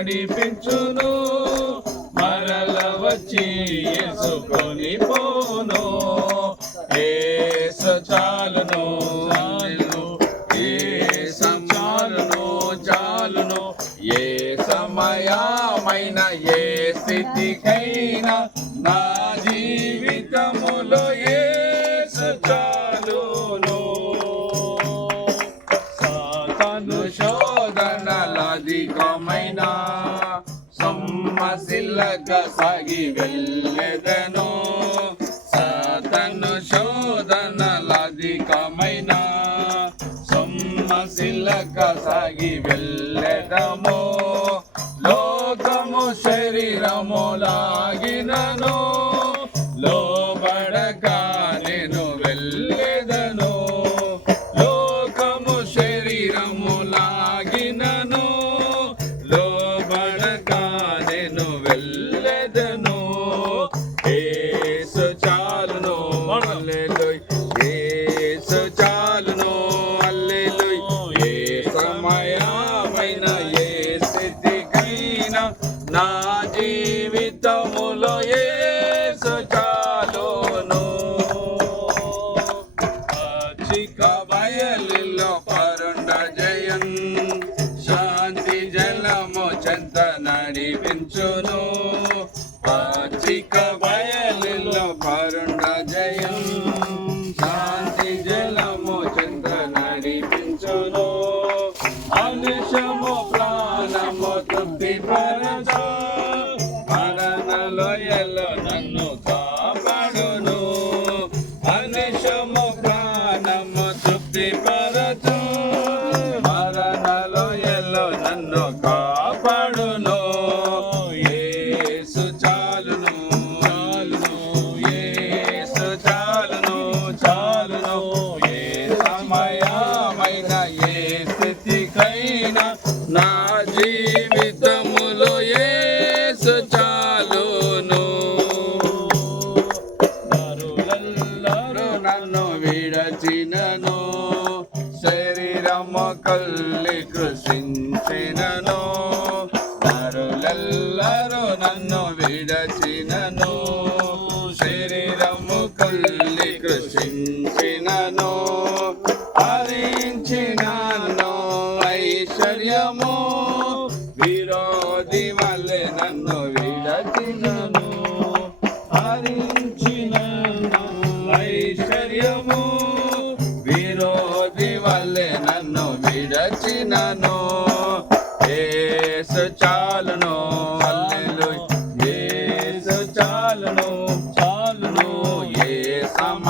నడిపించును, మరల వచ్చి యేసుకొని పోను. యేసు చాలును, యేసు చాలును, చాలును. ఏ సమయమైన ఏ స్థితికైనా నా జీవితములో యేసు చాలును. సాతాను శోధనలధికమైన సొమ్మసిల్లక సాగి వెళ్ళెదను. సాతాను శోధనలధికమైన సొమ్మసిల్లక సాగి వెళ్ళెదము. లోకము శరీరము లాగినను, లోబడక నేను వెళ్ళెదను. లోకము శరీరము లాగినను, లోబడక నేను వెళ్ళెదను. యేసు చాలును, హల్లెలూయా. యేసు చాలును, హల్లెలూయా. ఏ సమయమైన ఏ స్థితికైనా నా జీవితములో యేసు చాలును. పచ్చిక బయలులో పరుండ జయం, శాంతి జలము చెంత నడిపించును. పచ్చిక బయలులో పరుండ జయం, శాంతి జలము చెంత నడిపించును. అనుషము ప్రాణము తృప్తి పరచ, మరణ లోయలో నన్ను కాపాడును. అనుషము ప్రాణము తృప్తి పరచ, మరణ లోయలో నన్ను కాపాడును. యేసు చాలును, చాలును. యేసు చాలును, చాలును. ఏ సమయమైన ఏ స్థితికైనా నా జీవితములో యేసు చాలును. నరులెల్లరూ నన్ను విడచినను, శరీరము కల్లి కృషించినను. నరులెల్లరూ నన్ను విడచినను, శరీరము కల్లి కృషించినను. హరించినను ఐశ్వర్యము, విరోధి వలె నన్ను విడచినను. హరించినను ఐశ్వర్యము, విరోధి వలె నన్ను విడచినను. యేసు చాలును, హల్లెలూయా. యేసు చాలును, చాలును. ఏ సమయమైన